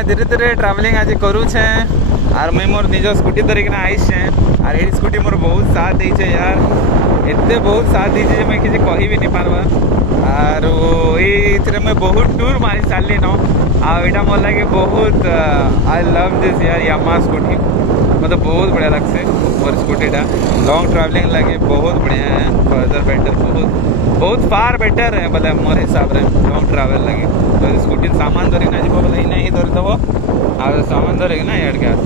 मैं धीरे धीरे ट्रावेलिंग आज करूचे आर मुई मोर निज स्कूटी धरिकिना आइसे आर ये स्कूटी मोर बहुत साथ देछे यार एते बहुत साथ देछे जे मैं किसी कहि भी नहीं पारबा आर ये मैं बहुत टूर मारी सारली न आटा मोर लगे बहुत आई लव दिस यार यामा स्कूटी मतलब बहुत बढ़िया लगसे मोर स्कूटीटा लॉन्ग ट्रैवलिंग लगे बहुत बढ़िया है फर्दर बेटर बहुत फार बेटर है बोले मोर हिसाब से लॉन्ग ट्रैवल लगे तो स्कूटी सामान धरिना जी बोले इना ही धरिदेव आ सामान धरिक ना इे आस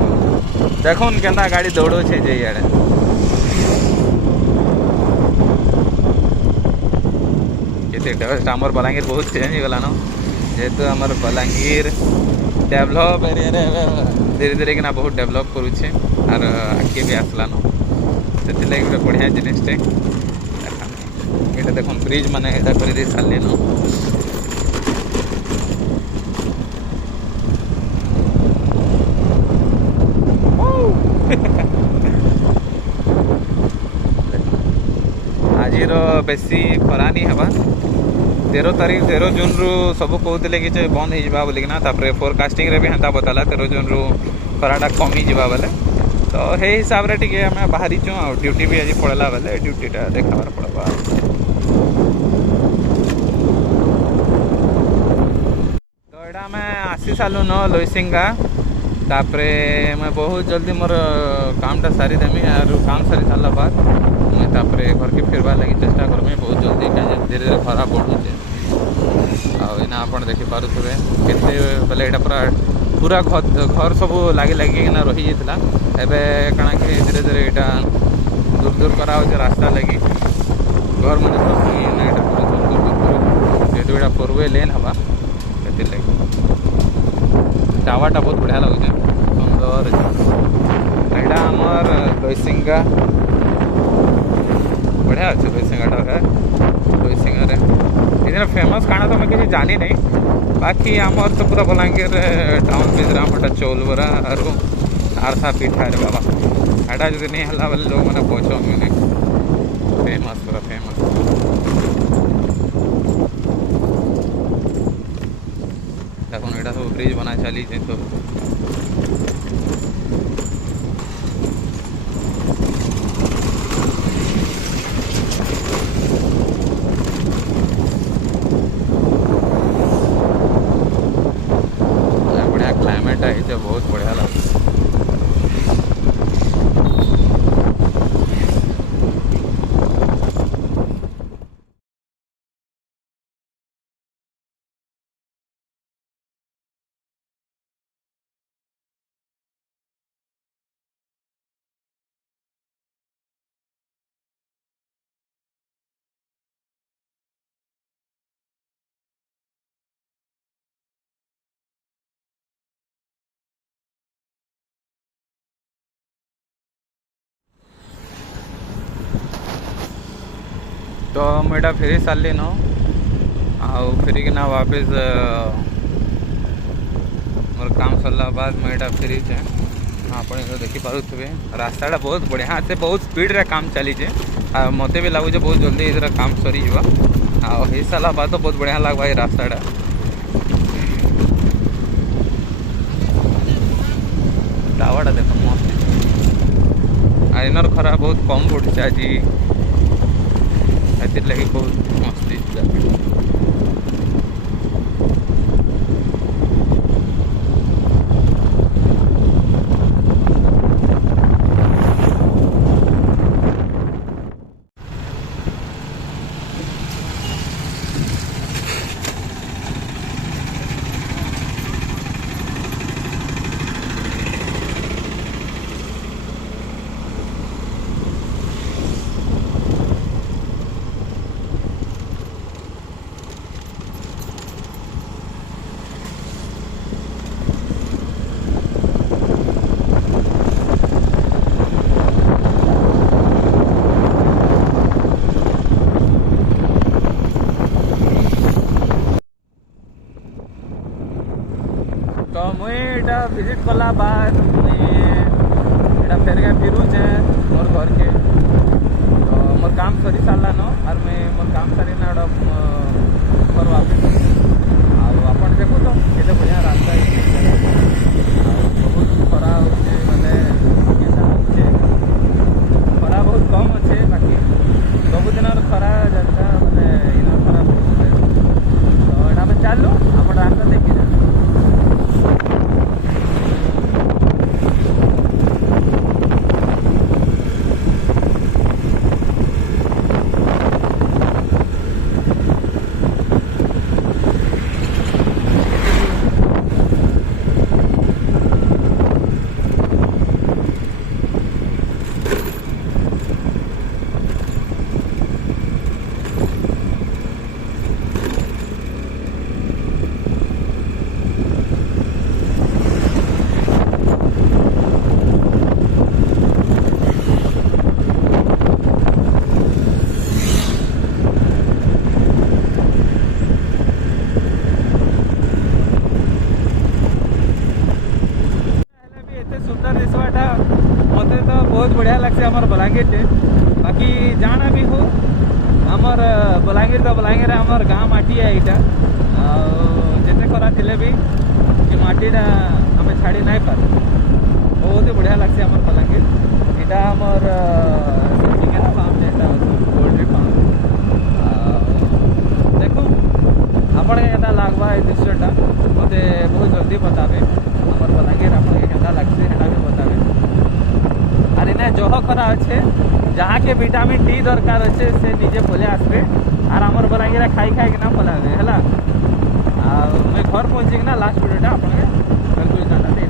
देखो केन्ता गाड़ी दौड़े जे इे आमर बलांगीर बहुत चेंज हो गलान जेहेतु आमर बलांगीर डेभलप एरिया धीरे धीरे किना बहुत डेभलप करुचे आर आगे भी आसलान से गोटे बढ़िया जिनिसटे ये देख ब्रिज मान कर सारे न आज बेसी खरा नहीं हवा 13 जून रु सब कहते कि बंद हो बोलिकिना फोरकास्टिंग रे भी हेन्ता बताला 13 जून रु खराटा कमी जा बोले तो हे हिसाब रे टिके हमें बाहरी चु ड्यूटी भी आज पड़ेला बोले ड्यूटीटा देखाबार पड़वा तो यहाँ मैं आसी सालू न लोईसिंगा तापरे मैं बहुत जल्दी मोर कामटा सारी देमी और काम सारी सारा बाद मैं तापरे घर के फिरवा लगी चेष्टा करमी बहुत जल्दी कहीं धीरे धीरे खरा बढ़ुचे आना आप देखिपे केते बोले यहाँ पूरा घर सब लगी लगिना रही जाता एवं कण कि धीरे धीरे यहाँ दूर दूर करा रास्ता लगी घर मैंने सब पूरा दूर दूर जेहतु यहाँ 4-वे लेन हवा से लगे टावाटा बहुत बढ़िया लगुचे सुंदर यहाँ आमर लोईसिंगा बढ़िया अच्छे लोईसिंगाटा लोईसिंगा इधर फेमस खाना तो मैं किसी जानी नहीं बाकी आमर तो पूरा बलांगीर टाउन भितर आमटा चौल बरा और आरसा पिठा रे बाबा एटा जो नहीं हला बोले लोग मैंने पहुँचो मैंने फेमस पूरा फेमस देखो यहाँ सब ब्रिज बना चली तो बढ़िया क्लाइमेट है बहुत बढ़िया लगे तो मुझे फेरी सारे न आउ फेरिकिना वापस मोर काम सरला बाद मुझे फेरी आप देखिपे रास्ताटा बहुत बढ़िया से बहुत स्पीड रे काम चली मत भी लगुचे बहुत जल्दी इधर काम सरी हो सारा बाद तो बहुत बढ़िया लगवा ये रास्ताटा टावाटा देख मस्त आइनर खरा बहुत कम पड़े आज लगे बहुत मस्त तो मुई इटा विजिट कला बाद मुझे फेर के फिरुचे मोर घर के तो मोर काम सरी सारा न और मैं मोर काम सारी ना घर वापस आप देखो तो ये बढ़िया रास्ता है। बलांगीर टे बाकी जाना भी हो आमर बलांगीर तो बलांगीर आमर गाँ माटी है यहाँ जिते करा थिले भी कि माटीटा आम छाड़ी नहीं पार बहुत ही बढ़िया लगसे आमर बलांगीर यहाँ आमर चिकेन फार्म जेटा पोल्ट्री फार्म देखो आपण के लगवा ये दृश्यटा मत बहुत जल्दी बतावे आमर बलांगीर आपन के लगसे भी बतावे और इन्हें जह करा अच्छे जहाँ के विटामिन डी दरकार अच्छे से निजे पले आसबे और आमर बलांगीर खाई खाई कि ना पलावे है मैं घर पहुँचिकना लास्ट वीडियोटा आपने कनक्लूजनटा दे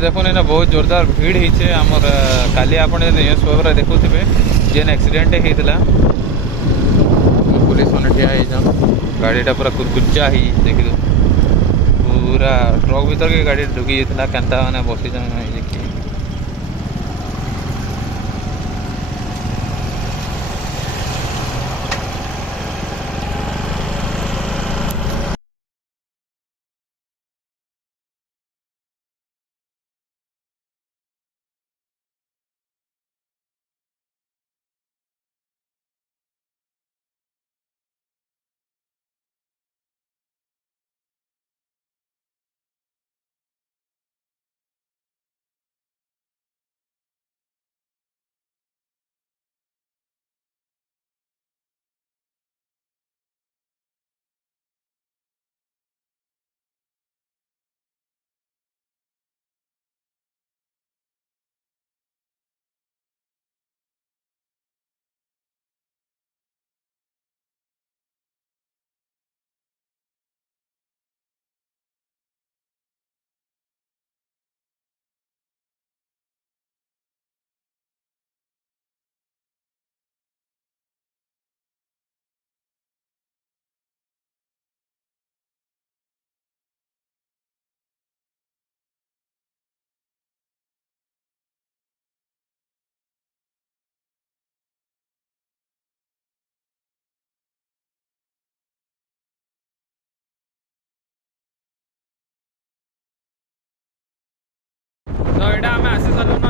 देखो ना बहुत जोरदार भीड़ होती आमर काली आप न्यूज पेपर देखुवे जेन एक्सीडेंट होता पुलिस मैंने ठिया गाड़ीटा पूरा कुचा ही देखी पूरा ट्रक भीतर के गाड़ी ढुकी जाता केन्ता मैंने बसी देखिए तो यहाँ आम आसी सारूँ